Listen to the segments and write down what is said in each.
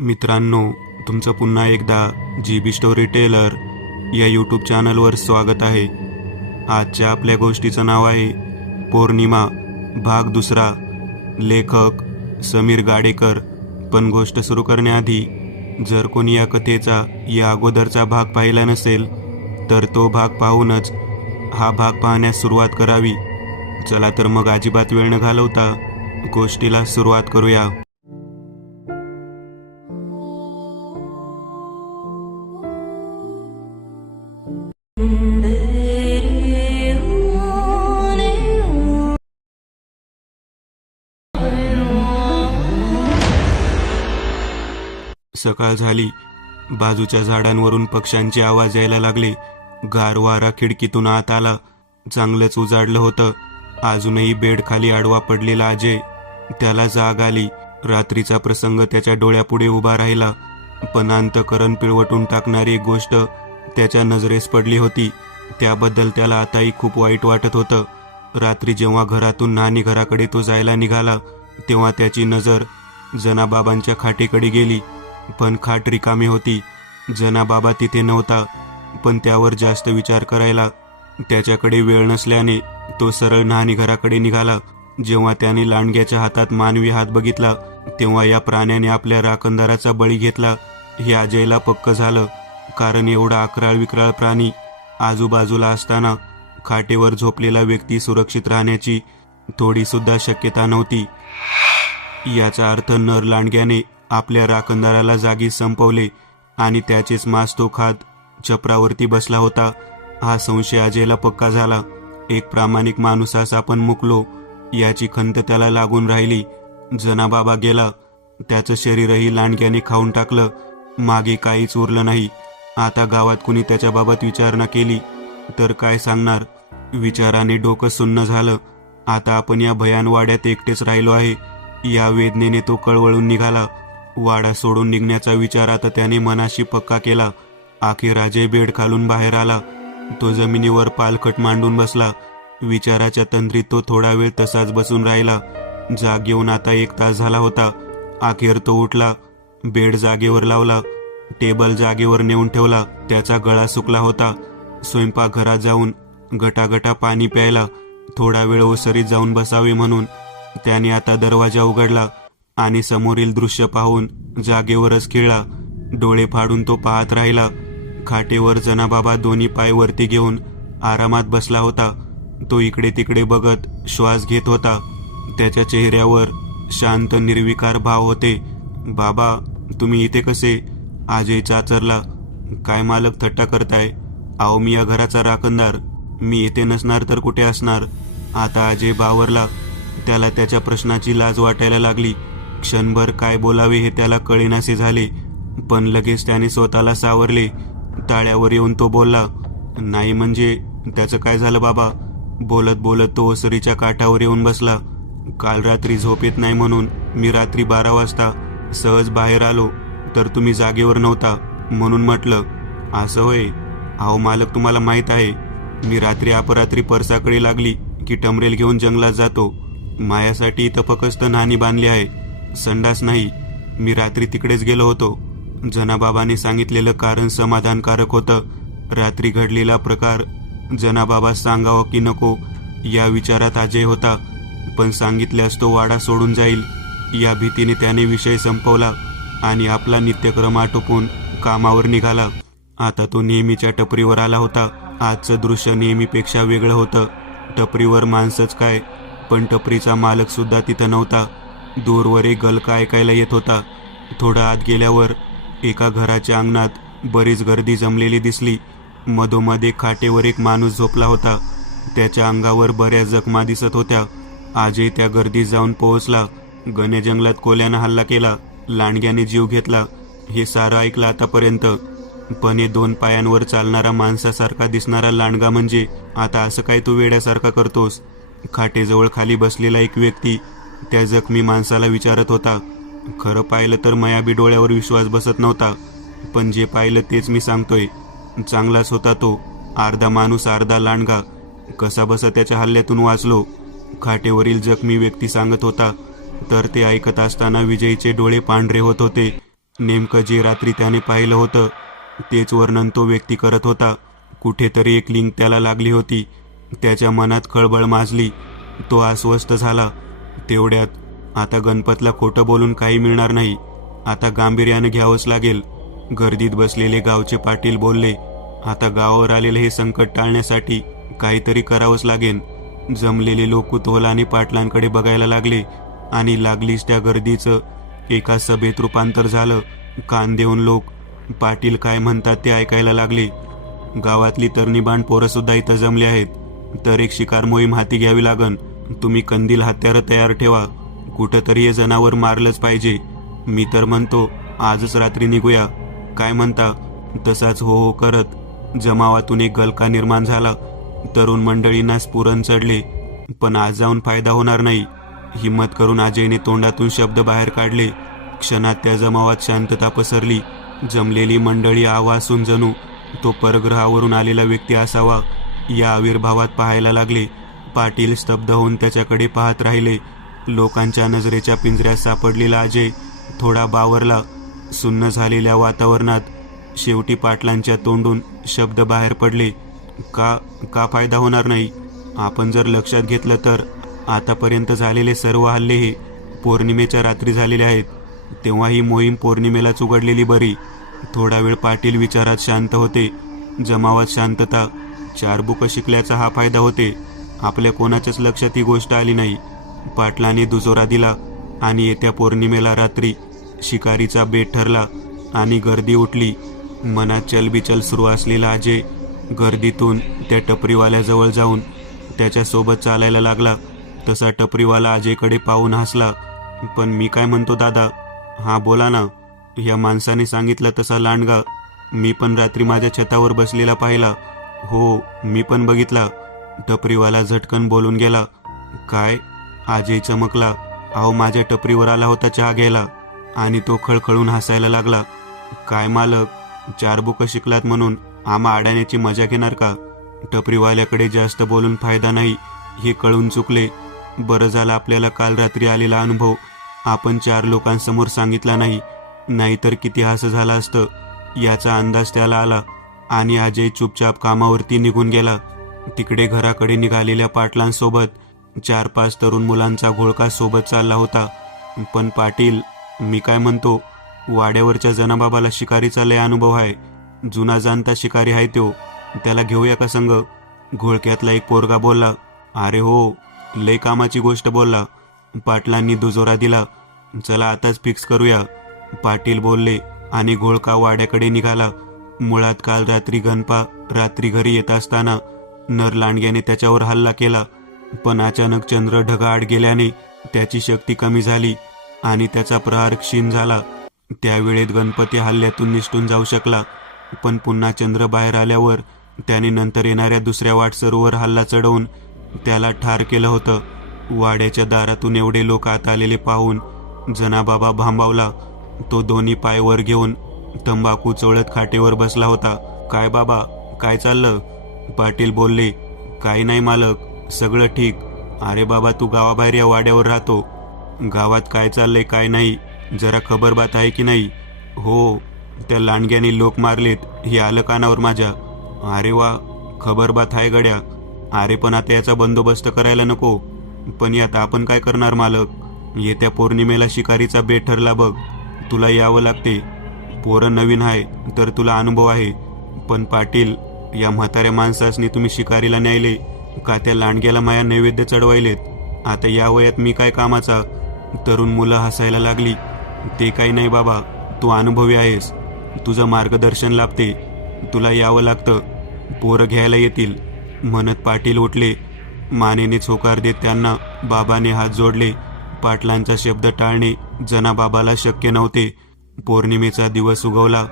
मित्रांनो, तुमचं पुन्हा एकदा GB स्टोरी टेलर या यूट्यूब चॅनलवर स्वागत आहे. आजच्या आपल्या गोष्टीचं नाव आहे पौर्णिमा, भाग दुसरा. लेखक समीर गाडेकर. पण गोष्ट सुरू करण्याआधी जर कोणी या कथेचा या अगोदरचा भाग पाहिला नसेल तर तो भाग पाहूनच हा भाग पाहण्यास सुरुवात करावी. चला तर मग अजिबात वेळ न घालवता गोष्टीला सुरुवात करूया. सकाळ झाली. बाजूच्या झाडांवरून पक्ष्यांचे आवाज यायला लागले. गार वारा खिडकीतून आत आला. चांगलंच उजाडलं होतं. अजूनही बेड खाली आडवा पडलेला अजय. त्याला जाग आली. रात्रीचा प्रसंग त्याच्या डोळ्यापुढे उभा राहिला. पण अंतःकरण पिळवटून टाकणारी एक गोष्ट त्याच्या नजरेस पडली होती. त्याबद्दल त्याला आताही खूप वाईट वाटत होतं. रात्री जेव्हा घरातून नानी घराकडे तो जायला निघाला तेव्हा त्याची नजर जनाबाबांच्या खाटेकडे गेली. पण खाट रिकामी होती. जनाबाबा तिथे नव्हता. पण त्यावर जास्त विचार करायला त्याच्याकडे वेळ नसल्याने तो सरळ नानी घराकडे निघाला. जेव्हा त्याने लांडग्याच्या हातात मानवी हात बघितला तेव्हा या प्राण्याने आपल्या राखणदाराचा बळी घेतला हे अजयला पक्क झालं. कारण एवढा अकराळ विक्राळ प्राणी आजूबाजूला असताना खाटेवर झोपलेला व्यक्ती सुरक्षित राहण्याची थोडी सुद्धा शक्यता नव्हती. याचा अर्थ नर लांडग्याने आपल्या राखणदाराला जागी संपवले आणि त्याचेच मांस तो खात छपरावरती बसला होता. हा संशय अजयला पक्का झाला. एक प्रामाणिक माणूस असा आपण मुकलो याची खंत त्याला लागून राहिली. जनाबाबा गेला. त्याचं शरीरही लांडग्याने खाऊन टाकलं. मागे काहीच उरलं नाही. आता गावात कुणी त्याच्याबाबत विचारणा केली तर काय सांगणार. विचाराने डोकं सुन्न झालं. आता आपण या भयान वाड्यात एकटेच राहिलो आहे. या वेदनेने तो कळवळून निघाला. वाडा सोडून निघण्याचा विचार आता त्याने मनाशी पक्का केला. अखेर अजय बेड खालून बाहेर आला. तो जमिनीवर पालखट मांडून बसला. विचाराच्या तंद्रीत तो थोडा वेळ तसाच बसून राहिला. जाग येऊन आता 1 तास झाला होता. अखेर तो उठला. बेड जागेवर लावला. टेबल जागेवर नेऊन ठेवला. त्याचा गळा सुकला होता. स्वयंपाकघरात जाऊन गटागटा पाणी प्यायला. थोडा वेळ ओसरीत जाऊन बसावे म्हणून त्याने आता दरवाजा उघडला आणि समोरील दृश्य पाहून जागेवरच खिळला. डोळे फाडून तो पाहत राहिला. खाटेवर जनाबाबा दोन्ही पाय वरती घेऊन आरामात बसला होता. तो इकडे तिकडे बघत श्वास घेत होता. त्याच्या चेहऱ्यावर शांत निर्विकार भाव होते. बाबा, तुम्ही इथे कसे? अजय चाचरला. काय मालक, थट्टा करताय? अहो, मी या घराचा राखणदार. मी इथे नसणार तर कुठे असणार? आता अजय बावरला. त्याला त्याच्या प्रश्नाची लाज वाटायला लागली. क्षणभर काय बोलावे हे त्याला कळेनासे झाले. पण लगेच त्याने स्वतःला सावरले. टाळ्यावर येऊन तो बोलला, नाही म्हणजे त्याचं काय झालं बाबा? बोलत बोलत तो ओसरीच्या काठावर येऊन बसला. काल रात्री झोप येत नाही म्हणून मी रात्री 12 वाजता सहज बाहेर आलो तर तुम्ही जागेवर नव्हता म्हणून म्हटलं. असं होय? अहो मालक, तुम्हाला माहीत आहे मी रात्री अपरात्री परसाकडे लागली की टमरेल घेऊन जंगलात जातो. मायासाठी इथं फक्त नानी बांधली आहे, संडास नाही. मी रात्री तिकडेच गेलो होतो. जनाबाबाने सांगितलेलं कारण समाधानकारक होतं. रात्री घडलेला प्रकार जनाबाबा सांगावं की नको या विचारात अजय होता. पण सांगितल्यास तो वाडा सोडून जाईल या भीतीने त्याने विषय संपवला आणि आपला नित्यक्रम आटोपून कामावर निघाला. आता तो नेहमीच्या टपरीवर आला होता. आजचं दृश्य नेहमीपेक्षा वेगळं होतं. टपरीवर माणसंच काय, पण टपरीचा मालक सुद्धा तिथं नव्हता. दूरवर एक गलका ऐकायला येत होता. थोडं आत गेल्यावर एका घराच्या अंगणात बरीच गर्दी जमलेली दिसली. मधोमध एक खाटेवर एक माणूस झोपला होता. त्याच्या अंगावर बऱ्याच जखमा दिसत होत्या. अजय त्या गर्दीत जाऊन पोहोचला. घने जंगलात कोल्यानं हल्ला केला. लांडग्याने जीव घेतला. हे सारं ऐकलं आतापर्यंत. पण हे 2 पायांवर चालणारा माणसासारखा दिसणारा लांडगा म्हणजे आता असं काय तू वेड्यासारखा करतोस? खाटेजवळ खाली बसलेला एक व्यक्ती त्या जखमी माणसाला विचारत होता. खरं पाहिलं तर मयाबी डोळ्यावर विश्वास बसत नव्हता. पण जे पाहिलं तेच मी सांगतोय. चांगलाच होता तो. अर्धा माणूस अर्धा लांडगा. कसा बसा त्याच्या हल्ल्यातून वाचलो. खाटेवरील जखमी व्यक्ती सांगत होता. तर ते ऐकत असताना विजयचे डोळे पांढरे होत होते. नेमकं जे रात्री त्याने पाहिलं होतं तेच वर्णन तो व्यक्ती करत होता. कुठेतरी एक लिंक त्याला लागली होती. त्याच्या मनात खळबळ माजली. तो अस्वस्थ झाला. तेवढ्यात आता गणपतला खोटं बोलून काही मिळणार नाही. आता गांभीर्याने घ्यावंच लागेल. गर्दीत बसलेले गावचे पाटील बोलले, आता गावावर आलेलं हे संकट टाळण्यासाठी काहीतरी करावंच लागेल. जमलेले लोक कुतूहलाने पाटलांकडे बघायला लागले आणि लागलीच त्या गर्दीचं एका सभेत रूपांतर झालं. कान देऊन लोक पाटील काय म्हणतात ते ऐकायला लागले. गावातली तरणीबाण पोरं सुद्धा इथं जमले आहेत. तर एक शिकार मोहीम हाती घ्यावी लागन. तुम्ही कंदील हत्यारं तयार ठेवा. कुठंतरी हे जनावर मारलंच पाहिजे. मी तर म्हणतो आजच रात्री निघूया. काय म्हणता? तसाच हो हो करत जमावातून एक गलका निर्माण झाला. तरुण मंडळींना स्फुरण चढले. पण आज जाऊन फायदा होणार नाही. हिम्मत करून अजयने तोंडातून शब्द बाहेर काढले. क्षणात त्या जमावात शांतता पसरली. जमलेली मंडळी आवासून जणू तो परग्रहावरून आलेला व्यक्ती असावा या आविर्भावात पाहायला लागले. पाटील स्तब्ध होऊन त्याच्याकडे पाहत राहिले. लोकांच्या नजरेच्या पिंजऱ्यात सापडलेला अजय थोडा बावरला. सुन्न झालेल्या वातावरणात शेवटी पाटलांच्या तोंडून शब्द बाहेर पडले. का फायदा होणार नाही? आपण जर लक्षात घेतलं तर आतापर्यंत झालेले सर्व हल्ले हे पौर्णिमेच्या रात्री झालेले आहेत. तेव्हा ही मोहीम पौर्णिमेलाच उघडलेली बरी. थोडा वेळ पाटील विचारात शांत होते. जमावात शांतता. 4 बुकं शिकल्याचा हा फायदा होते. आपल्या कोणाच्याच लक्षात ही गोष्ट आली नाही. पाटलाने दुजोरा दिला आणि येत्या पौर्णिमेला रात्री शिकारीचा बेट ठरला आणि गर्दी उठली. मनात चलबिचल सुरू असलेला अजय गर्दीतून त्या टपरीवाल्याजवळ जाऊन त्याच्यासोबत चालायला लागला. तसा टपरीवाला अजयकडे पाहून हसला. पण मी काय म्हणतो दादा? हा बोला ना. या माणसाने सांगितलं तसा लांडगा मी पण रात्री माझ्या छतावर बसलेला पाहिला. हो, मी पण बघितला. टपरीवाला झटकन बोलून गेला. काय? अजय चमकला. अहो, माझ्या टपरीवर आला होता चहा घ्यायला आणि तो खळखळून हसायला लागला. काय मालक, 4 बुकं शिकलात म्हणून आम्हा अडाण्याची मजा घेणार का? टपरीवाल्याकडे जास्त बोलून फायदा नाही हे कळून चुकले. बरं झालं आपल्याला काल रात्री आलेला अनुभव आपण 4 लोकांसमोर सांगितला नाही. नाहीतर किती हसं झालं असतं याचा अंदाज त्याला आला आणि अजय चुपचाप कामावरती निघून गेला. तिकडे घराकडे निघालेल्या पाटलांसोबत 4-5 तरुण मुलांचा घोळका सोबत चालला होता. पण पाटील, मी काय म्हणतो, वाड्यावरच्या जनाबाबाला शिकारीचा लय अनुभव आहे. जुना जाणता शिकारी आहे तो. त्याला घेऊया का संग? घोळक्यातला एक पोरगा बोलला. अरे हो, लय कामाची गोष्ट बोलला. पाटलांनी दुजोरा दिला. चला आताच फिक्स करूया. पाटील बोलले आणि घोळका वाड्याकडे निघाला. मुळात काल रात्री गणपा रात्री घरी येत असताना नर लांडग्याने त्याच्यावर हल्ला केला. पण अचानक चंद्र ढगाआड गेल्याने त्याची शक्ती कमी झाली आणि त्याचा प्रहार क्षीण झाला. त्यावेळेत गणपती हल्ल्यातून निसटून जाऊ शकला. पण पुन्हा चंद्र बाहेर आल्यावर त्याने नंतर येणाऱ्या दुसऱ्या वाटसरूवर हल्ला चढवून त्याला ठार केलं होतं. वाड्याच्या दारातून एवढे लोक आत आलेले पाहून जनाबाबा भांबावला. तो दोन्ही पाय वर घेऊन तंबाखू चोळत खाटेवर बसला होता. काय बाबा, काय चाललं? पाटील बोलले. काही नाही मालक, सगळं ठीक. अरे बाबा, तू गावाबाहेर या वाड्यावर राहतो. गावात काय चाललंय काय नाही जरा खबरबात आहे की नाही? हो, त्या लांडग्याने लोक मारलेत हे आलं कानावर माझ्या. अरे वा, खबरबात आहे गड्या. अरे पण आता याचा बंदोबस्त करायला नको. पण यात आपण काय करणार मालक? येत्या पौर्णिमेला शिकारीचा बेट ठरला बघ. तुला यावं लागते. पोरं नवीन आहे तर तुला अनुभव आहे. पण पाटील, या म्हाताऱ्या माणसासनी तुम्ही शिकारीला न्यायले का त्या लांडग्याला माया नैवेद्य चढवायलेत? आता या वयात मी काय कामाचा? तरुण मुलं हसायला लागली. ते काही नाही बाबा, तू अनुभवी आहेस. तुझं मार्गदर्शन लाभते. तुला यावं लागतं. पोरं घ्यायला येतील म्हणत पाटील उठले. मानेने होकार देत त्यांना बाबाने हात जोडले. पाटलांचा शब्द टाळणे जनाबाबाला शक्य नव्हते. पौर्णिमेचा दिवस उगवला.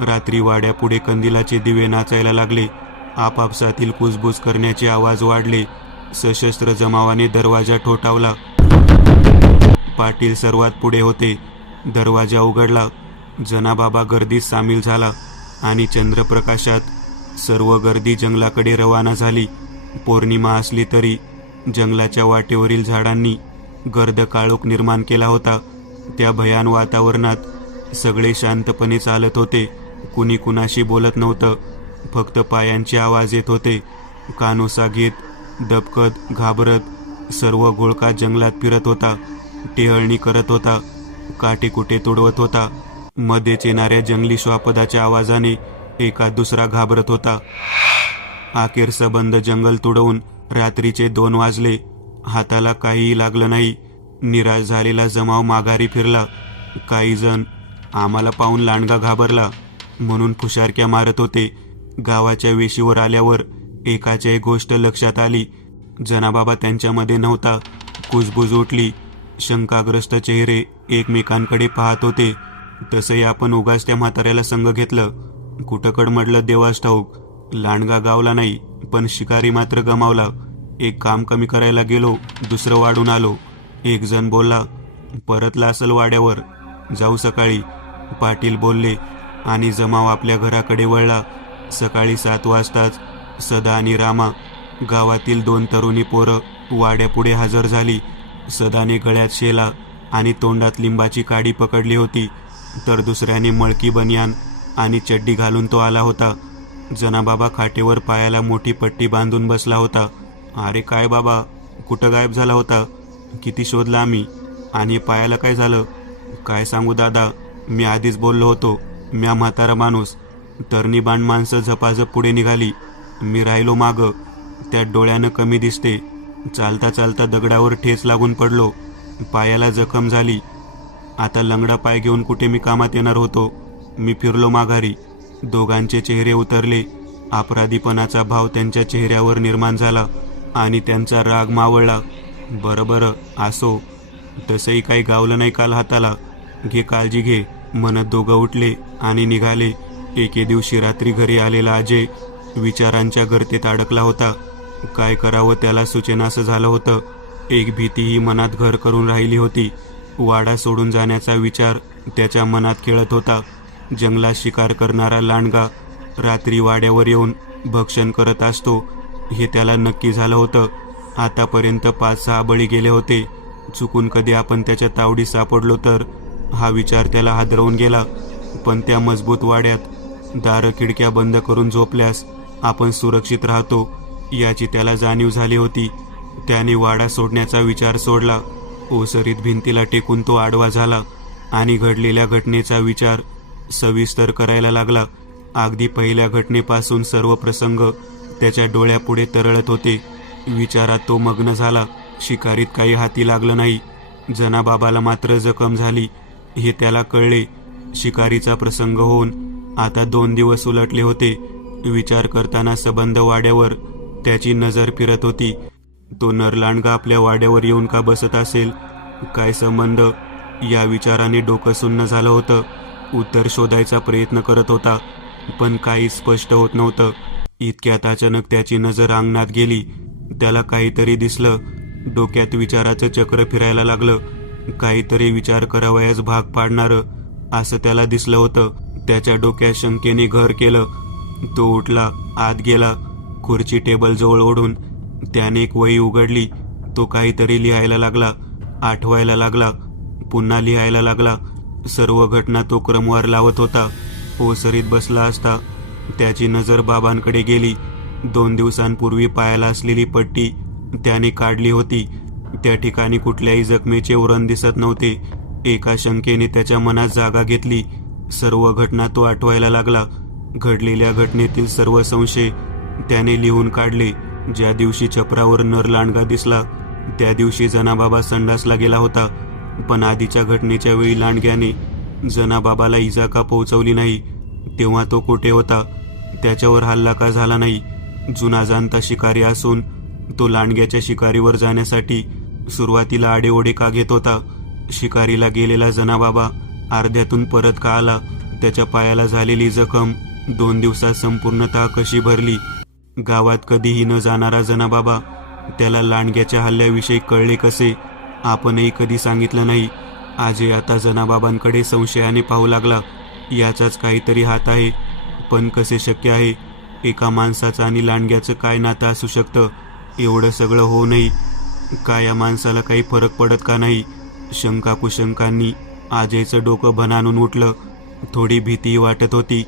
रात्री वाड्यापुढे कंदिलाचे दिवे नाचायला लागले. आपापसातील कुजबूज करण्याचे आवाज वाढले. सशस्त्र जमावाने दरवाजा ठोठावला. पाटील सर्वात पुढे होते. दरवाजा उघडला. जनाबाबा गर्दीत सामील झाला आणि चंद्रप्रकाशात सर्व गर्दी जंगलाकडे रवाना झाली. पौर्णिमा असली तरी जंगलाच्या वाटेवरील झाडांनी गर्द काळोख निर्माण केला होता. त्या भयान वातावरणात सगळे शांतपणे चालत होते. कुणी कुणाशी बोलत नव्हतं. फक्त पायांचे आवाज येत होते. कानोसा घेत, दबकत, घाबरत सर्व घोळका जंगलात फिरत होता. टेहळणी करत होता. काटेकुटे तुडवत होता. मध्येच येणाऱ्या जंगली श्वापदाच्या आवाजाने एका दुसरा घाबरत होता. अखेर सबंध जंगल तुडवून रात्रीचे 2 वाजले. हाताला काहीही लागलं नाही. निराश झालेला जमाव माघारी फिरला. काही जण आम्हाला पाहून लांडगा घाबरला म्हणून फुशारक्या मारत होते. गावाच्या वेशीवर आल्यावर एकाची एक गोष्ट लक्षात आली. जनाबाबा त्यांच्यामध्ये नव्हता. कुजबुज उठली. शंकाग्रस्त चेहरे एकमेकांकडे पाहत होते. तसंही आपण उगाच त्या म्हाताऱ्याला संग घेतलं. कुठं कडमडलं देवास ठाऊक. लांडगा गावला नाही, पण शिकारी मात्र गमावला. एक काम कमी करायला गेलो, दुसरं वाढून आलो. एक जण बोलला, परतला असल वाड्यावर, जाऊ सकाळी. पाटील बोलले आणि जमाव आपल्या घराकडे वळला. सकाळी 7 वाजताच सदा आणि रामा, गावातील 2 तरुणी पोरं वाड्यापुढे हजर झाली. सदाने गळ्यात शेला आणि तोंडात लिंबाची काडी पकडली होती, तर दुसऱ्याने मळकी बनियान आणि चड्डी घालून तो आला होता. जनाबाबा खाटेवर पायाला मोठी पट्टी बांधून बसला होता. अरे काय बाबा, कुठं गायब झाला होता? किती शोधला आम्ही. आणि पायाला काय झालं? काय सांगू दादा, मी आधीच बोललो होतो, म्या म्हातारा माणूस. तरणी बाण माणसं झपाझप पुढे निघाली. मी राहिलो मागं. त्यात डोळ्यानं कमी दिसते. चालता चालता दगडावर ठेच लागून पडलो. पायाला जखम झाली. आता लंगडा पाय घेऊन कुठे मी कामात येणार होतो. मी फिरलो माघारी. दोघांचे चेहरे उतरले. अपराधीपणाचा भाव त्यांच्या चेहऱ्यावर निर्माण झाला आणि त्यांचा राग मावळला. बरं असो, तसंही काही गावलं नाही काल हाताला. घे काळजी घे म्हणत दोघं उठले आणि निघाले. एके दिवशी रात्री घरी आलेला अजय विचारांच्या गर्तेत अडकला होता. काय करावं त्याला सुचेनासं झालं होतं. एक भीतीही मनात घर करून राहिली होती. वाडा सोडून जाण्याचा विचार त्याच्या मनात खेळत होता. जंगलात शिकार करणारा लांडगा रात्री वाड्यावर येऊन भक्षण करत असतो हे त्याला नक्की झालं होतं. आतापर्यंत 5-6 बळी गेले होते. चुकून कधी आपण त्याच्या तावडीत सापडलो तर, हा विचार त्याला हादरवून गेला. पण त्या मजबूत वाड्यात दारं खिडक्या बंद करून झोपल्यास आपण सुरक्षित राहतो याची त्याला जाणीव झाली होती. त्याने वाडा सोडण्याचा विचार सोडला. ओसरीत भिंतीला टेकून तो आडवा झाला आणि घडलेल्या घटनेचा विचार सविस्तर करायला लागला. अगदी पहिल्या घटनेपासून सर्व प्रसंग त्याच्या डोळ्यापुढे तरळत होते. विचारात तो मग्न झाला. शिकारीत काही हाती लागलं नाही. जनाबाबाला मात्र जखम झाली हे त्याला कळले. शिकारीचा प्रसंग होऊन आता 2 दिवस उलटले होते. विचार करताना सबंध वाड्यावर त्याची नजर फिरत होती. तो नरलांडगा आपल्या वाड्यावर येऊन का बसत असेल? काय संबंध? या विचाराने डोकं सुन्न झालं होतं. उत्तर शोधायचा प्रयत्न करत होता, पण काही स्पष्ट होत नव्हतं. इतक्यात अचानक त्याची नजर अंगणात गेली. त्याला काहीतरी दिसलं. डोक्यात विचाराचं चक्र फिरायला लागलं. काहीतरी विचार करावयास भाग पाडणारं असं त्याला दिसलं होतं. त्याच्या डोक्यात शंकेने घर केलं. तो उठला, आत गेला. खुर्ची टेबल जवळ ओढून त्याने एक वही उघडली. तो काहीतरी लिहायला लागला. आठवायला लागला. पुन्हा लिहायला लागला. सर्व घटना तो क्रमवार लावत होता. ओसरीत बसला असता त्याची नजर बाबांकडे गेली. 2 दिवसांपूर्वी पायाला असलेली पट्टी त्याने काढली होती. त्या ठिकाणी कुठल्याही जखमेचे उरण दिसत नव्हते. एका शंकेने त्याच्या मनात जागा घेतली. सर्व घटना तो आठवायला लागला. घडलेल्या घटनेतील सर्व संशय त्याने लिहून काढले. ज्या दिवशी छपरावर नरलांडगा दिसला त्या दिवशी जनाबाबा संडासला गेला होता. पण आधीच्या घटनेच्या वेळी लांडग्याने जनाबाबाला इजा का पोहोचवली नाही? तेव्हा तो कुठे होता? त्याच्यावर हल्ला का झाला नाही? जुना जाणता शिकारी असून तो लांडग्याच्या शिकारीवर जाण्यासाठी सुरुवातीला आडेओढे का घेत होता? शिकारीला गेलेला जनाबाबा अर्ध्यातून परत का आला? त्याच्या पायाला झालेली जखम 2 दिवसात संपूर्णतः कशी भरली? गावात कधीही न जाणारा जनाबाबा त्याला लांडग्याच्या हल्ल्याविषयी कळले कसे? आपणही कधी सांगितलं नाही. आजही आता जनाबाबांकडे संशयाने पाहू लागला. याचाच काहीतरी हात आहे. पण कसे शक्य आहे? एका माणसाचं आणि लांडग्याचं काय नातं असू शकतं? एवढं सगळं होऊनही का या माणसाला काही फरक पडत का नाही? शंका कुशंकांनी आजयचं डोकं भनानून उठलं. थोडी भीती वाटत होती.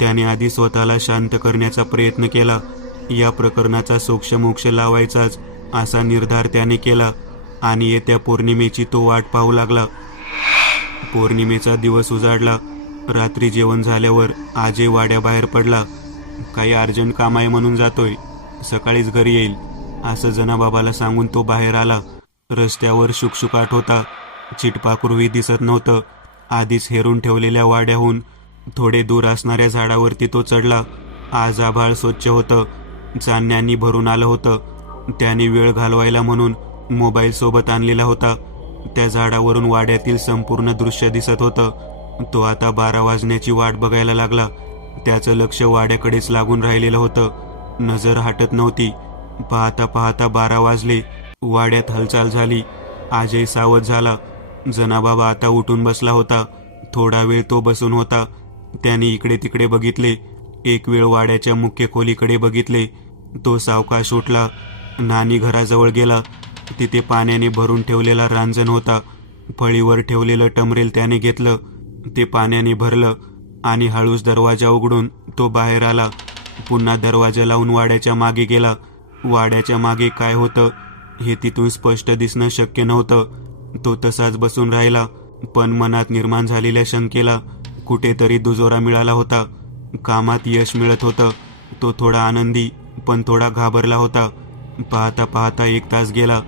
त्याने आधी स्वतःला शांत करण्याचा प्रयत्न केला. या प्रकरणाचा सोक्षमोक्ष लावायचाच असा निर्धार त्याने केला आणि येत्या पौर्णिमेची तो वाट पाहू लागला. पौर्णिमेचा दिवस उजाडला. रात्री जेवण झाल्यावर आजय वाड्याबाहेर पडला. काही अर्जंट काम आहे म्हणून जातोय, सकाळीच घरी येईल असं जनाबाबाला सांगून तो बाहेर आला. रस्त्यावर शुकशुकाट होता. चिटपाखरूही दिसत नव्हतं. आधीच हेरून ठेवलेल्या वाड्याहून थोडे दूर असणाऱ्या झाडावरती तो चढला. आज आभाळ स्वच्छ होतं. चांदण्यांनी भरून आलं होतं. त्याने वेळ घालवायला म्हणून मोबाईल सोबत आणलेला होता. त्या झाडावरून वाड्यातील संपूर्ण दृश्य दिसत होतं. तो आता 12 वाजण्याची वाट बघायला लागला. त्याचं लक्ष वाड्याकडेच लागून राहिलेलं होतं. नजर हटत नव्हती. पाहता पाहता 12 वाजले. वाड्यात हालचाल झाली. आजय सावध झाला. जनाबाबा आता उठून बसला होता. थोडा वेळ तो बसून होता. त्याने इकडे तिकडे बघितले. एक वेळ वाड्याच्या मुख्य खोलीकडे बघितले. तो सावकाश उठला. नानी घराजवळ गेला. तिथे पाण्याने भरून ठेवलेला रांजण होता. फळीवर ठेवलेलं टमरेल त्याने घेतलं. ते पाण्याने भरलं आणि हळूच दरवाजा उघडून तो बाहेर आला. पुन्हा दरवाजा लावून वाड्याच्या मागे गेला. वाड्याच्या मागे काय होतं हे तिथून स्पष्ट दिसणं शक्य नव्हतं. तो तसाच बसून राहिला. पण मनात निर्माण झालेल्या शंकेला कुठेतरी दुजोरा मिळाला होता. कामात यश मिळत होतं. तो थोडा आनंदी पण थोडा घाबरला होता. पाहता पाहता 1 तास गेला.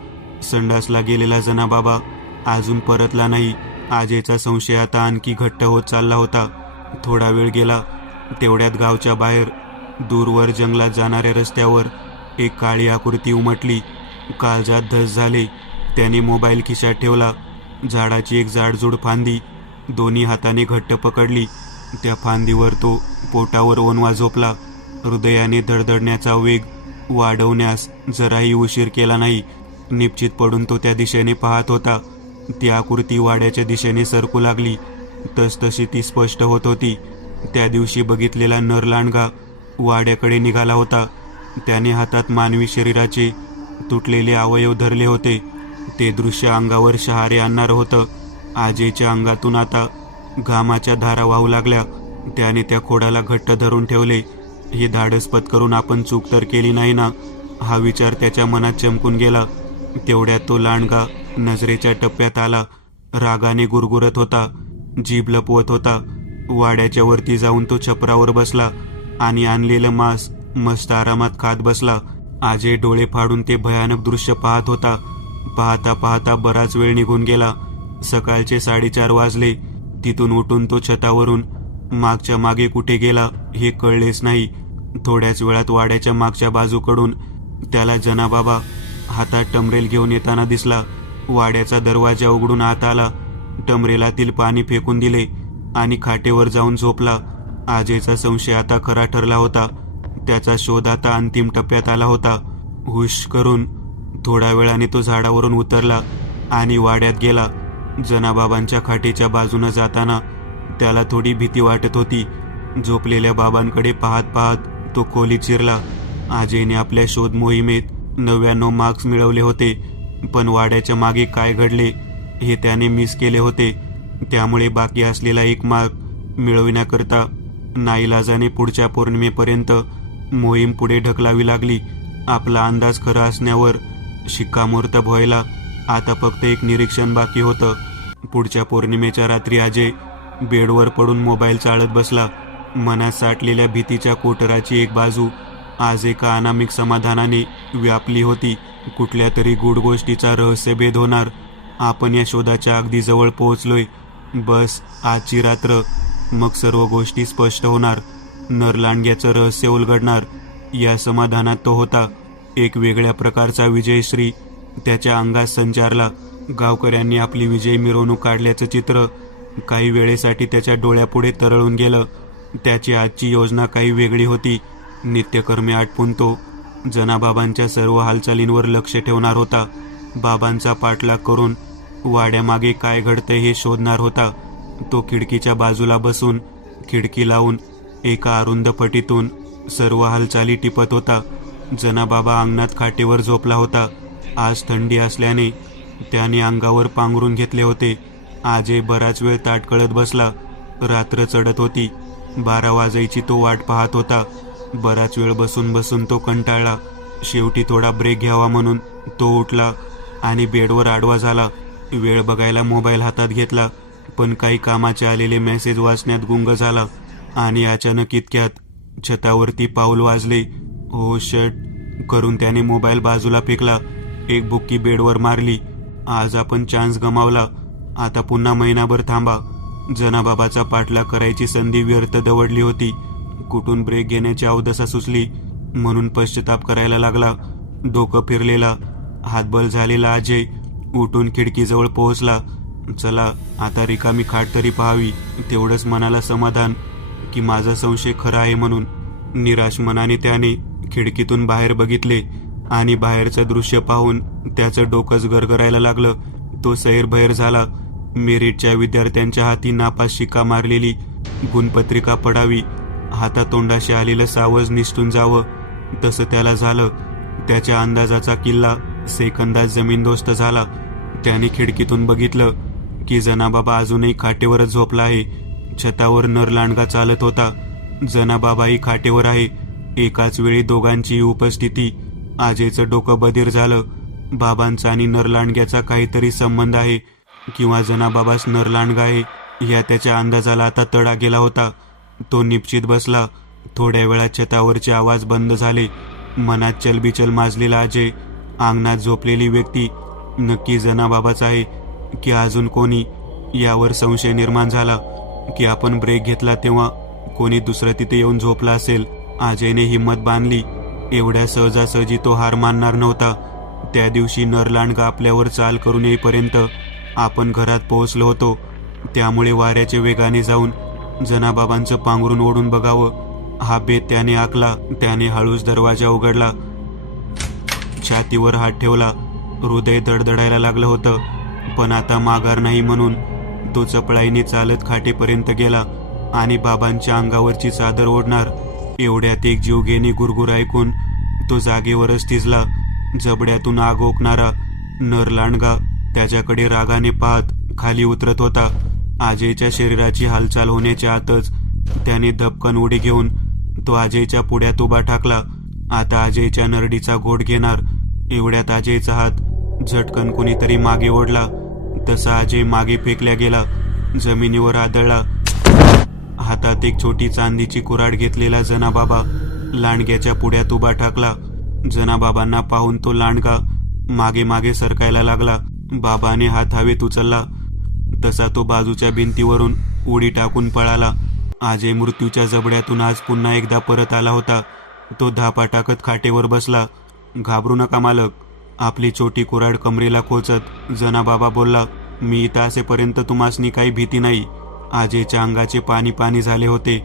संडासला गेलेला जनाबाबा अजून परतला नाही. आजयचा संशय आता आणखी घट्ट होत चालला होता. थोडा वेळ गेला. तेवढ्यात गावच्या बाहेर दूरवर जंगलात जाणाऱ्या रस्त्यावर एक काळी आकृती उमटली. काळजात धस झाले. त्याने मोबाईल खिशात ठेवला. झाडाची एक जाडजूड फांदी दोन्ही हाताने घट्ट पकडली. त्या फांदीवर तो पोटावर ओनवा झोपला. हृदयाने धडधडण्याचा वेग वाढवण्यास जराही उशीर केला नाही. निश्चित पडून तो त्या दिशेने पाहत होता. ती आकृती वाड्याच्या दिशेने सरकू लागली. तसतशी ती स्पष्ट होत होती. त्या दिवशी बघितलेला नर लांडगा वाड्याकडे निघाला होता. त्याने हातात मानवी शरीराचे तुटलेले अवयव धरले होते. ते दृश्य अंगावर शहारे आणणारं होतं. आजयच्या अंगातून आता घामाच्या धारा वाहू लागल्या. त्याने त्या खोडाला घट्ट धरून ठेवले. हे धाडस पत्करून आपण चूक तर केली नाही ना, हा विचार त्याच्या मनात चमकून गेला. तेवढ्यात तो लांडगा नजरेच्या टप्प्यात आला. रागाने गुरगुरत होता. जीभ लपवत होता. वाड्याच्या वरती जाऊन तो छपरावर बसला आणि आणलेलं मांस मस्त आरामात खात बसला. आजय डोळे फाडून ते भयानक दृश्य पाहत होता. पाहता पाहता बराच वेळ निघून गेला. सकाळचे 4:30 वाजले. तिथून उठून तो छतावरून मागच्या मागे कुठे गेला हे कळलेच नाही. थोड्याच वेळात वाड्याच्या मागच्या बाजूकडून त्याला जनाबाबा हातात टमरेल घेऊन येताना दिसला. वाड्याचा दरवाजा उघडून आत आला. टमरेलातील पाणी फेकून दिले आणि खाटेवर जाऊन झोपला. आजयचा संशय आता खरा ठरला होता. त्याचा शोध आता अंतिम टप्प्यात आला होता. हुश करून थोड्या वेळाने तो झाडावरून उतरला आणि वाड्यात गेला. जनाबाबांच्या खाटेच्या बाजूने जाताना त्याला थोडी भीती वाटत होती. झोपलेल्या बाबांकडे पाहत पाहत तो खोलीत शिरला. आजयने आपल्या शोध मोहिमेत 99 मार्क्स मिळवले होते. पण वाड्याच्या मागे काय घडले हे त्याने मिस केले होते. त्यामुळे बाकी असलेला 1 मार्क मिळविण्याकरता नाईलाजाने पुढच्या पौर्णिमेपर्यंत मोहीम पुढे ढकलावी लागली. आपला अंदाज खरा असण्यावर शिक्कामोर्तब व्हायला आता फक्त एक निरीक्षण बाकी होतं. पुढच्या पौर्णिमेच्या रात्री अजय बेडवर पडून मोबाईल चाळत बसला. मनात साठलेल्या भीतीच्या कोटराची एक बाजू आज एका अनामिक समाधानाने व्यापली होती. कुठल्या तरी गूढ गोष्टीचा रहस्यभेद होणार. आपण या शोधाच्या अगदी जवळ पोहोचलोय. बस आजची रात्र, मग सर्व गोष्टी स्पष्ट होणार. नरलांडग्याचं रहस्य उलगडणार. या समाधानात तो होता. एक वेगळ्या प्रकारचा विजयश्री त्याच्या अंगात संचारला. गावकऱ्यांनी आपली विजय मिरवणूक काढल्याचं चित्र काही वेळेसाठी त्याच्या डोळ्यापुढे तरळून गेलं. त्याची आजची योजना काही वेगळी होती. नित्यकर्मे आटपून तो जनाबाबांच्या सर्व हालचालींवर लक्ष ठेवणार होता. बाबांचा पाठलाग करून वाड्यामागे काय घडतंय हे शोधणार होता. तो खिडकीच्या बाजूला बसून खिडकी लावून एका अरुंद फटीतून सर्व हालचाली टिपत होता. जनाबाबा अंगणात खाटेवर झोपला होता. आज थंडी असल्याने त्याने अंगावर पांघरून घेतले होते. अजय बराच वेळ ताटकळत बसला. रात्र चढत होती. 12 वाजायची तो वाट पाहत होता. बराच वेळ बसून बसून तो कंटाळला. शेवटी थोडा ब्रेक घ्यावा म्हणून तो उठला आणि बेडवर आडवा झाला. वेळ बघायला मोबाईल हातात घेतला, पण काही कामाचे आलेले मेसेज वाचण्यात गुंग झाला. आणि अचानक इतक्यात छतावरती पाऊल वाजले. हो शट करून त्याने मोबाईल बाजूला फेकला. एक बुक्की बेडवर मारली. आज आपण चान्स गमावला. आता पुन्हा महिनाभर थांबा. जनाबाबाचा पाठलाग करायची संधी व्यर्थ दवडली होती. कुठून ब्रेक घेण्याची अवदसा सुचली म्हणून पश्चाताप करायला लागला. डोकं फिरलेला, हातबल झालेला अजय उठून खिडकीजवळ पोहोचला. चला आता रिकामी खाट तरी पाहावी. तेवढंच मनाला समाधान की माझा संशय खरा आहे म्हणून. निराश मनाने त्याने खिडकीतून बाहेर बघितले आणि बाहेरचं दृश्य पाहून त्याचं डोकंच गरगरायला लागलं. तो सैरभैर झाला. मेरिटच्या विद्यार्थ्यांच्या हाती नापास शिक्का मारलेली गुणपत्रिका पडावी, हातातोंडाशी आलेलं सावज निसटून जावं, तसं त्याला झालं. त्याच्या अंदाजाचा किल्ला सेकंदात जमीनदोस्त झाला. त्याने खिडकीतून बघितलं की जनाबाबा अजूनही खाटेवरच झोपला आहे. छतावर नरलांडगा चालत होता. जनाबाबाही खाटेवर आहे. एकाच वेळी दोघांची उपस्थिती. अजयचं डोकं बधीर झालं. बाबांचा आणि नरलांडग्याचा काहीतरी संबंध आहे किंवा जनाबाबाच नरलांडगा आहे या त्याच्या अंदाजाला आता तडा गेला होता. तो निपचित बसला. थोड्या वेळात छतावरचे आवाज बंद झाले. मनात चलबिचल माजलेला अजय, अंगणात झोपलेली व्यक्ती नक्की जनाबाबाच आहे की अजून कोणी, यावर संशय निर्माण झाला. की आपण ब्रेक घेतला तेव्हा कोणी दुसरं तिथे येऊन झोपला असेल. अजयने हिंमत बांधली. एवढ्या सहजासहजी तो हार मानणार नव्हता. त्या दिवशी नरलांडगा आपल्यावर चाल करून येईपर्यंत आपण घरात पोहोचलो होतो. त्यामुळे वाऱ्याचे वेगाने जाऊन जनाबाबांचं पांघरून ओढून बघावं हा बेत त्याने आखला. त्याने हळूच दरवाजा उघडला. छातीवर हात ठेवला. हृदय धडधडायला लागलं होतं, पण आता माघार नाही म्हणून तो चपळाईने चालत खाटेपर्यंत गेला आणि बाबांच्या अंगावरची चादर ओढणार. एवढ्यात एक जीवघेणी गुरगुर ऐकून तो जागेवरच थिजला. जबड्यातून आग ओकणारा नरलांडगा त्याच्याकडे रागाने पाहत खाली उतरत होता. अजयच्या शरीराची हालचाल होण्याच्या आतच त्याने धपकन उडी घेऊन तो अजयच्या पुढ्यात उभा ठाकला. आता अजयच्या नरडीचा घोट घेणार. एवढ्यात अजयचा हात झटकन कुणीतरी मागे ओढला. तसा अजय मागे फेकल्या गेला. जमिनीवर आदळला. हातात एक छोटी चांदीची कुऱ्हाड घेतलेला जनाबाबा लांडग्याच्या पुढ्यात उभा ठाकला. जनाबाबांना पाहून तो लांडगा मागे मागे सरकायला लागला. बाबाने हात हवेत उचलला तसा तो बाजूच्या भिंतीवरून उडी टाकून पळाला. अजय मृत्यूच्या जबड्यातून आज पुन्हा एकदा परत आला होता. तो धापा टाकत खाटेवर बसला. घाबरू नका मालक, आपली छोटी कुऱ्हाड कमरेला खोचत जनाबाबा बोलला. मी इथं असेपर्यंत तुम्हासनी काही भीती नाही. अजयच्या अंगाचे पाणी पाणी झाले होते.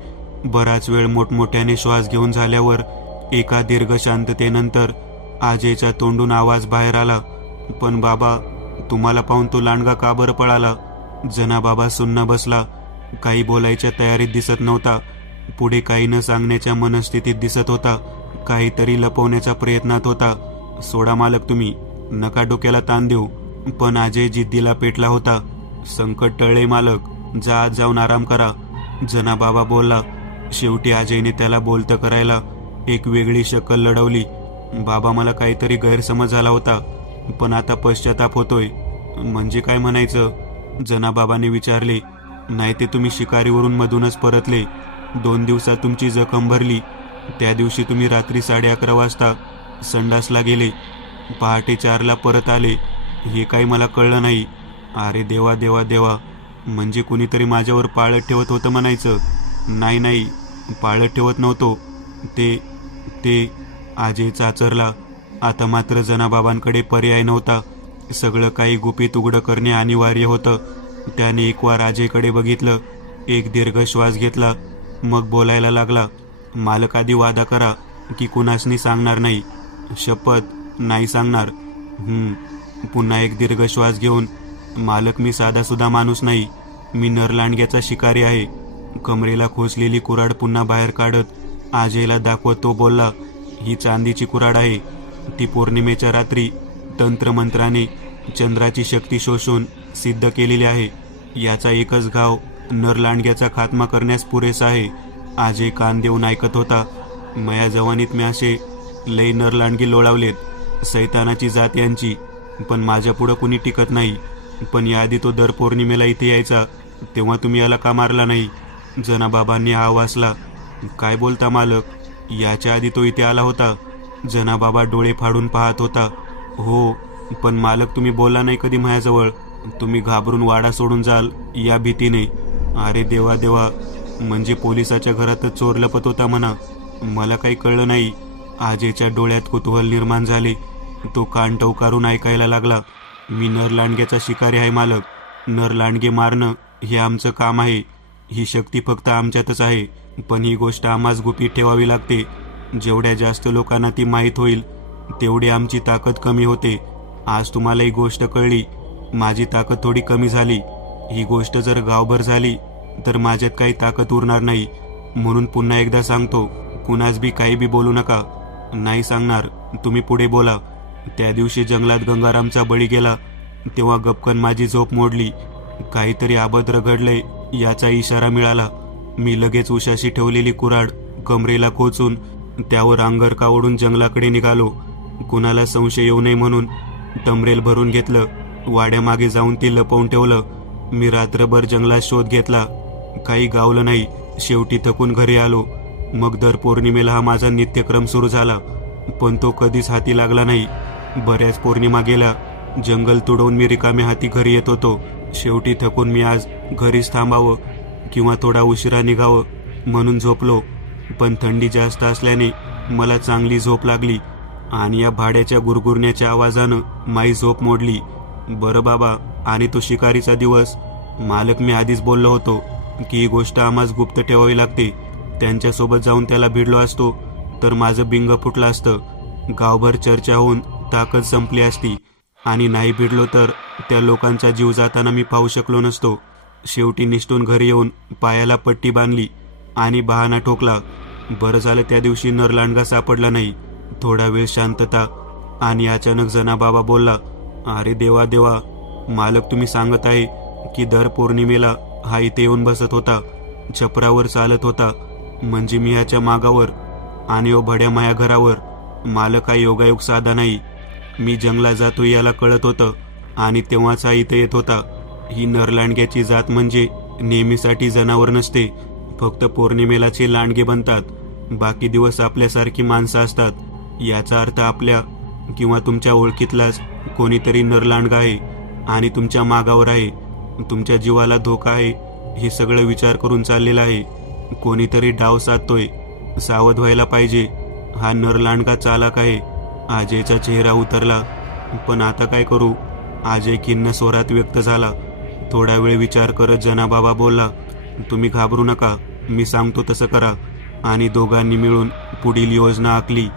बराच वेळ मोठमोठ्याने श्वास घेऊन झाल्यावर एका दीर्घ शांततेनंतर अजयच्या तोंडून आवाज बाहेर आला. पण बाबा, तुम्हाला पाहून तो लांडगा का बरं पळाला? जनाबाबा सुन्न बसला. काही बोलायच्या तयारीत दिसत नव्हता. पुढे काही न सांगण्याच्या मनस्थितीत दिसत होता. काहीतरी लपवण्याच्या प्रयत्नात होता. सोडा मालक तुम्ही, नका डोक्याला ताण देऊ. पण अजय जिद्दीला पेटला होता. संकट टळले मालक, जा आत जाऊन आराम करा, जनाबाबा बोलला. शेवटी अजयने त्याला बोलतं करायला एक वेगळी शक्कल लढवली. बाबा, मला काहीतरी गैरसमज झाला होता, पण आता पश्चाताप होतोय. म्हणजे काय म्हणायचं? जनाबाबाने विचारले. नाही ते तुम्ही शिकारीवरून मधूनच परतले. 2 दिवसात तुमची जखम भरली. त्या दिवशी तुम्ही रात्री 11:30 वाजता संडासला गेले. पहाटे 4ला परत आले. हे काही मला कळलं नाही. अरे देवा देवा देवा, म्हणजे कुणीतरी माझ्यावर पाळत ठेवत होतं म्हणायचं? नाही नाही, पाळत ठेवत नव्हतो. ते अजय चाचरला. आता मात्र जनाबाबांकडे पर्याय नव्हता. सगळं काही गुपित उघडं करणे अनिवार्य होतं. त्याने एकवार अजयकडे बघितलं. एक दीर्घ श्वास घेतला. मग बोलायला लागला. मालक, आधी वादा करा की कुणासनी सांगणार नाही. शपथ, नाही सांगणार. पुन्हा एक दीर्घ श्वास घेऊन, मालक, मी साधासुद्धा माणूस नाही. मी नरलांडग्याचा शिकारी आहे. कमरेला खोचलेली कुऱ्हाड पुन्हा बाहेर काढत अजयला दाखवत तो बोलला. ही चांदीची कुऱ्हाड आहे. ती पौर्णिमेच्या रात्री तंत्रमंत्राने चंद्राची शक्ती शोषून सिद्ध केलेली आहे. याचा एकच घाव नरलांडग्याचा खात्मा करण्यास पुरेसा आहे. आजही कान देऊन ऐकत होता. मया जवानीत मी असे लई नरलांडगी लोळावलेत, सैतानाची जात यांची, पण माझ्या पुढं कुणी टिकत नाही. पण याआधी तो दर पौर्णिमेला इथे यायचा, तेव्हा तुम्ही याला का मारला नाही? जनाबाबांनी आवाजला. काय बोलता मालक? याच्या आधी तो इथे आला होता? जनाबाबा डोळे फाडून पाहत होता. हो, पण मालक तुम्ही बोलला नाही कधी माझ्याजवळ. तुम्ही घाबरून वाडा सोडून जाल या भीतीने. अरे देवा देवा, म्हणजे पोलिसाच्या घरातच चोर लपत होता म्हणा. मला काही कळलं नाही. आजेच्या डोळ्यात कुतूहल निर्माण झाले. तो कान टवकारून ऐकायला लागला. मी नरलांडग्याचा शिकारी आहे मालक. नरलांडगे मारणं हे आमचं काम आहे. ही शक्ती फक्त आमच्यातच आहे, पण ही गोष्ट आम्हाच गुपित ठेवावी लागते. जेवढ्या जास्त लोकांना ती माहीत होईल तेवढी आमची ताकद कमी होते. आज तुम्हाला ही गोष्ट कळली, माझी ताकद थोडी कमी झाली. ही गोष्ट जर गावभर झाली तर माझ्यात काही ताकद उरणार नाही. म्हणून पुन्हा एकदा सांगतो, कुणास बी काही बी बोलू नका. नाही सांगणार, तुम्ही पुढे बोला. त्या दिवशी जंगलात गंगारामचा बळी गेला तेव्हा गपकन माझी झोप मोडली. काहीतरी अभद्र घडलंय याचा इशारा मिळाला. मी लगेच उशाशी ठेवलेली कुऱ्हाड कमरेला खोचून त्यावर अंगरका ओढून जंगलाकडे निघालो. कुणाला संशय येऊ नये म्हणून टमरेल भरून घेतलं. वाड्यामागे जाऊन ती लपवून ठेवलं. मी रात्रभर जंगलात शोध घेतला, काही गावलं नाही. शेवटी थकून घरी आलो. मग दर पौर्णिमेला हा माझा नित्यक्रम सुरू झाला, पण तो कधीच हाती लागला नाही. बऱ्याच पौर्णिमा गेल्या. जंगल तुडवून मी रिकाम्या हाती घरी येत होतो. शेवटी थकून मी आज घरीच थांबावं किंवा थोडा उशिरा निघावं म्हणून झोपलो. पण थंडी जास्त असल्याने मला चांगली झोप लागली आणि या भाड्याच्या गुरगुरण्याच्या आवाजानं माई झोप मोडली. बरं बाबा, आणि तो शिकारीचा दिवस? मालक, मी आधीच बोललो होतो की ही गोष्ट आम्हाच गुप्त ठेवावी लागते. त्यांच्यासोबत जाऊन त्याला भिडलो असतो तर माझं बिंग फुटलं असतं. गावभर चर्चा होऊन ताकद संपली असती, आणि नाही भिडलो तर त्या लोकांचा जीव जाताना मी पाहू शकलो नसतो. शेवटी निष्ठून घरी येऊन पायाला पट्टी बांधली आणि बहाणा ठोकला. बरं झालं त्या दिवशी नरलांडगा सापडला नाही. थोडा वेळ शांतता, आणि अचानक जनाबाबा बोलला. अरे देवा देवा, मालक तुम्ही सांगत आहे की दर पौर्णिमेला हा इथे येऊन बसत होता, छपरावर चालत होता, म्हणजे मी ह्याच्या मागावर आणि भड्या माया घरावर. मालक, हा योगायोग साधा नाही. मी जंगलात जातो याला कळत होतं, आणि तेव्हाच हा इथे येत होता. ही नरलांडग्याची जात म्हणजे नेहमीसाठी जनावर नसते. फक्त पौर्णिमेलाचे लांडगे बनतात. बाकी दिवस आपल्यासारखी माणसं असतात. याचा अर्थ आपल्या किंवा तुमच्या ओळखीतलाच कोणीतरी नरलांडगा आहे आणि तुमच्या मागावर आहे. तुमच्या जीवाला धोका आहे हे सगळं विचार करून चाललेलं आहे. कोणीतरी डाव साधतोय. सावध व्हायला पाहिजे. हा नरलांडगा चालाक आहे. अजयचा चेहरा उतरला. पण आता काय करू? अजय खिन्न स्वरात व्यक्त झाला. थोडा वेळ विचार करत जनाबाबा बोलला. तुम्ही घाबरू नका, मी सांगतो तसं करा. आणि दोघांनी मिळून पुढील योजना आखली.